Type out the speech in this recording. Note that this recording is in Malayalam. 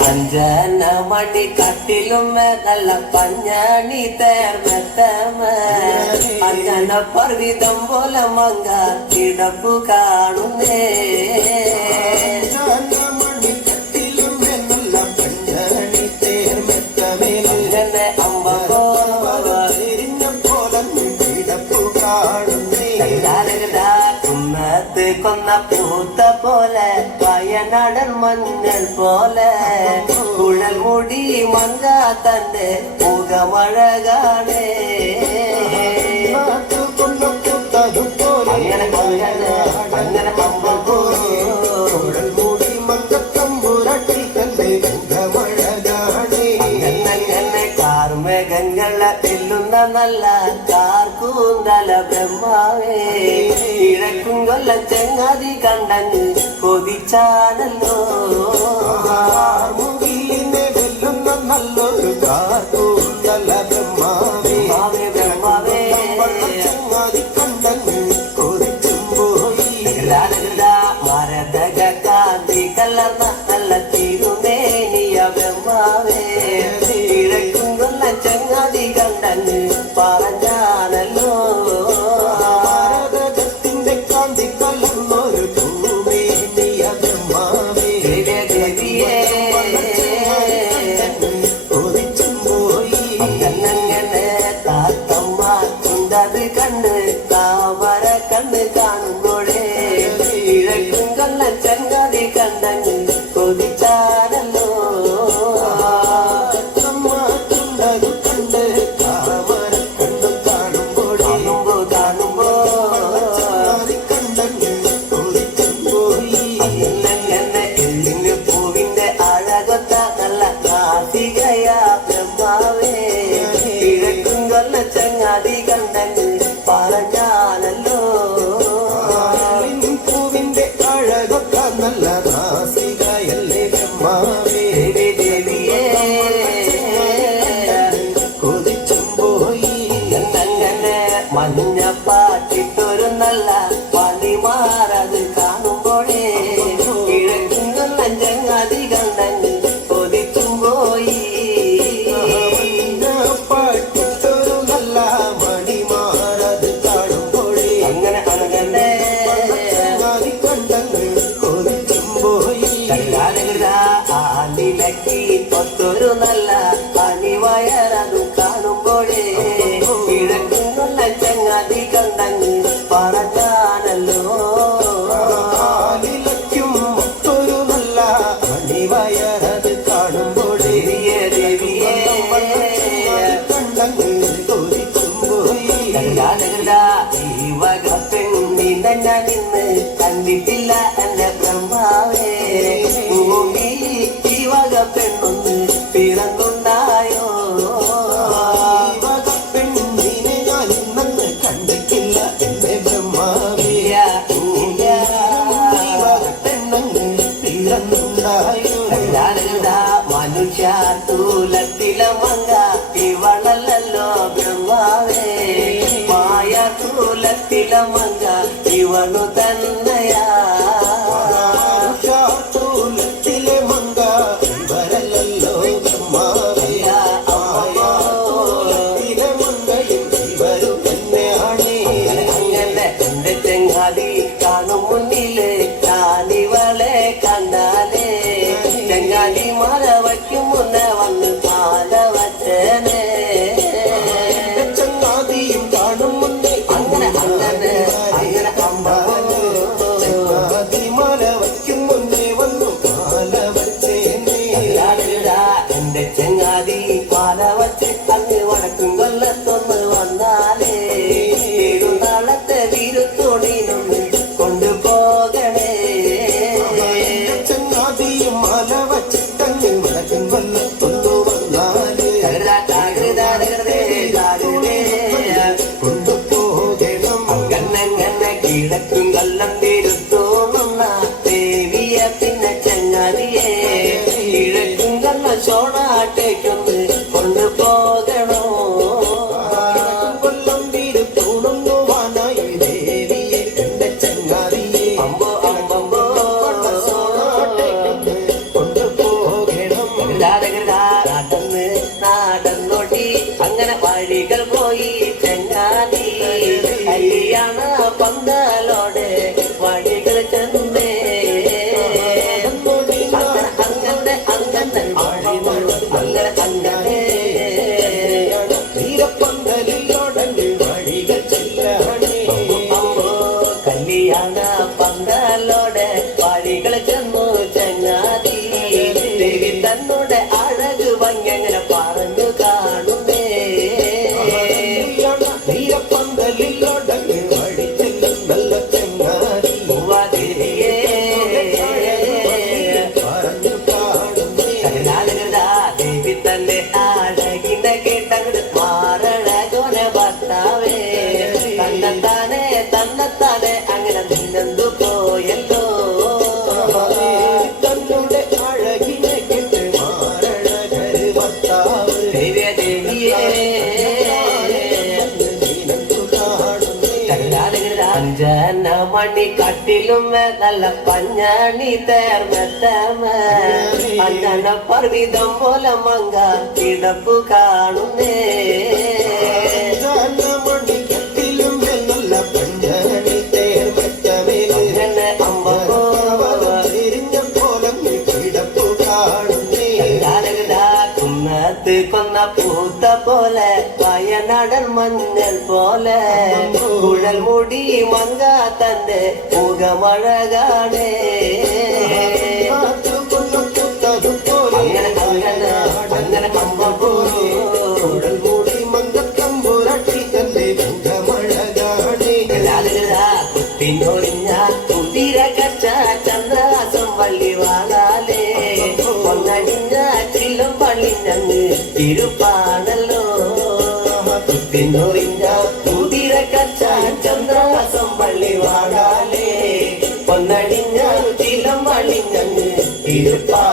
അഞ്ജന മണി കട്ടിലുമേ നല്ല പഞ്ഞാണി തേർന്നത്തമേ അഞ്ജന പർവിതം പോലെ മങ്ക കിടപ്പു കാണുന്നേ അഞ്ജന അമ്പ കുന്നത്ത് കൊന്ന പൂത്ത പോലെ വയനാടൻ മഞ്ഞൾ പോലെ കുഴൽ മുടി മങ്ക തന്റെ മുഖമഴകാണേ അങ്ങനെ അങ്ങനെ കാർമേഘങ്ങളെ തെല്ലുന്ന നല്ല കാർക്കൂന്തല ബ്രഹ്മാവേ ഇഴക്കും കൊല്ലം ചെങ്ങാതി കണ്ടങ്ങ് കൊതിച്ചാനല്ലോ വെല്ലുന്ന നല്ലൊരു കാർക്കൂന്തല ബ്രഹ്മാവേ ബ്രഹ്മാവേ ചെങ്ങാതി കണ്ടങ്ങ് കൊതിച്ചും പോയി മരതക കാന്തി കലർന്ന നല്ല തിരുമേനിയ ബ്രഹ്മാവേ ഇഴക്കും കൊല്ലം ചെങ്ങാതി കണ്ടങ്ങ് പറഞ്ഞാനല്ലോ ഭാരതത്തിന്റെ കാന്തി കലർന്നൊരു ഭൂമേനിയ ബ്രഹ്മാവേ ദേവിയേ കൊതിച്ചും പോയി അങ്ങനെ താത്തമ്മ ചിന്തത് കണ്ട് താമര കണ്ണ് കാണുമ്പോഴേ ഇഴക്കും കൊല്ലം ചെങ്ങാതി കണ്ടങ്ങ് കൊതിച്ചാനല്ലോ പൂവിന്റെ അഴകൊത്ത നല്ല കാർത്തികയാ ബ്രഹ്മാവേ ഇഴക്കും കൊല്ല ചങ്ങാതി കണ്ടങ്ങ് പറഞ്ഞാനല്ലോ പൂവിന്റെ അഴകൊത്ത നല്ല നാസികയല്ലേ ബ്രഹ്മാവേ ദേവിയേ കൊതിച്ചും പോയി അങ്ങനെ മഞ്ഞപ്പാട്ടിട്ടൊരു നല്ല പണിമാറത് കാണുമ്പോഴേ ഇഴക്കും കൊല്ലം ചങ്ങാതി കണ്ടങ്ങ് കൊതിച്ചും പോയി പാട്ടിട്ടൊരു നല്ല മണിമാറത് കാണുമ്പോഴേ അങ്ങനെ അങ്ങനെ കണ്ടങ്ങൾ കൊതിച്ചും പോയി ആലിലക്കി തൊട്ടൊരു നല്ല അണിവയറതു കാണുമ്പോഴേ ഇഴക്കും കൊല്ലം ചങ്ങാതി കണ്ടങ്ങ് പറഞ്ഞാനല്ലോ ആലിലയ്ക്കും മറ്റൊരു നല്ല അണിവയറത് കാണുമ്പോഴേ ദേവിയേ കണ്ടങ്ങൾ കൊതിച്ചും പോയി ഈ വക പെണ്ണിനെ ഞാൻ ഇന്ന് കണ്ടിട്ടില്ല എന്റെ ബ്രഹ്മാവേ ഭൂമി ഈ വക പെണ്ണൊന്ന് പിറന്നുണ്ടായോ പെണ്ണിനെ ഞാൻ ഇന്നെന്ന് കണ്ടിട്ടില്ല എന്റെ ബ്രഹ്മാവേ പെണ്ണങ്ങ് പിറന്നുണ്ടായോ മനുഷ്യ തൂലത്തിലെ മങ്ക ഇവളല്ലോ ബ്രഹ്മാവേ മായ തൂലത്തിലെ മങ്ക ഇവളു തന്നെയാ ൂലത്തിലെ മങ്ക ഇവരല്ലോ ബ്രഹ്മാവേ ൂലത്തിലെ മങ്കയും ഇവരു തന്നെയാണ് അങ്ങനെ എന്റെ ചെങ്ങാതി കാണും മുന്നില് ഞാനിവളെ കണ്ടാലേ ചെങ്ങാതി മല വയ്ക്കും മുന്നേ വന്ന് മാല വച്ചേനേ ചങ്ങാതിയും കാണും മുന്നേ അങ്ങനെ അങ്ങനെ അങ്ങനെ മല വയ്ക്കും മുന്നേ വന്നു മാല വച്ചേനെ എന്റെ ചെങ്ങാതി മാല വച്ച് അങ്ങ് വടക്കും കൊല്ലത്തൊന്ന് വന്നാലേ ഏഴു നാളത്തെ വീരുത്തോണിനൊന്ന് കൊണ്ടുപോകണേ മണി കട്ടിലും നല്ല പഞ്ഞാണി തേർന്നത്തമ അഞ്ചന പർവിതം പോലെ മങ്ക കിടപ്പു കാണുന്നേ മണിക്കത്തിലും നല്ല പഞ്ചാണി തേർമറ്റമേലെ അമ്മ എരിഞ്ഞ പോലെ കിടപ്പു കാണുന്നേ കുന്നത്ത് കൊന്ന പൂത്ത പോലെ വയനാടൻ മഞ്ഞൾ പോലെ കുഴൽ മുടി മങ്ക തന്റെ മുഖമഴകാണേ അങ്ങനെ അമ്മ മൂടി മങ്കത്തമ്പുരട്ടി തന്റെ മുഖമഴകാണേ കുത്തിനൊഴിഞ്ഞ കുതിര കച്ച ചന്ദ്രാസം വള്ളി വാളാലേ പൊന്നടിഞ്ഞ ചില്ലും പള്ളിഞ്ഞങ്ങ് തിരുപ്പാണല്ലോ കുത്തിനൊഴിഞ്ഞ കുതിര കച്ച ചന്ദ്രാസം വള്ളി വാളാലേ പൊന്നടിഞ്ഞ ചില്ലും പള്ളിഞ്ഞങ്ങ് തിരുപ്പാ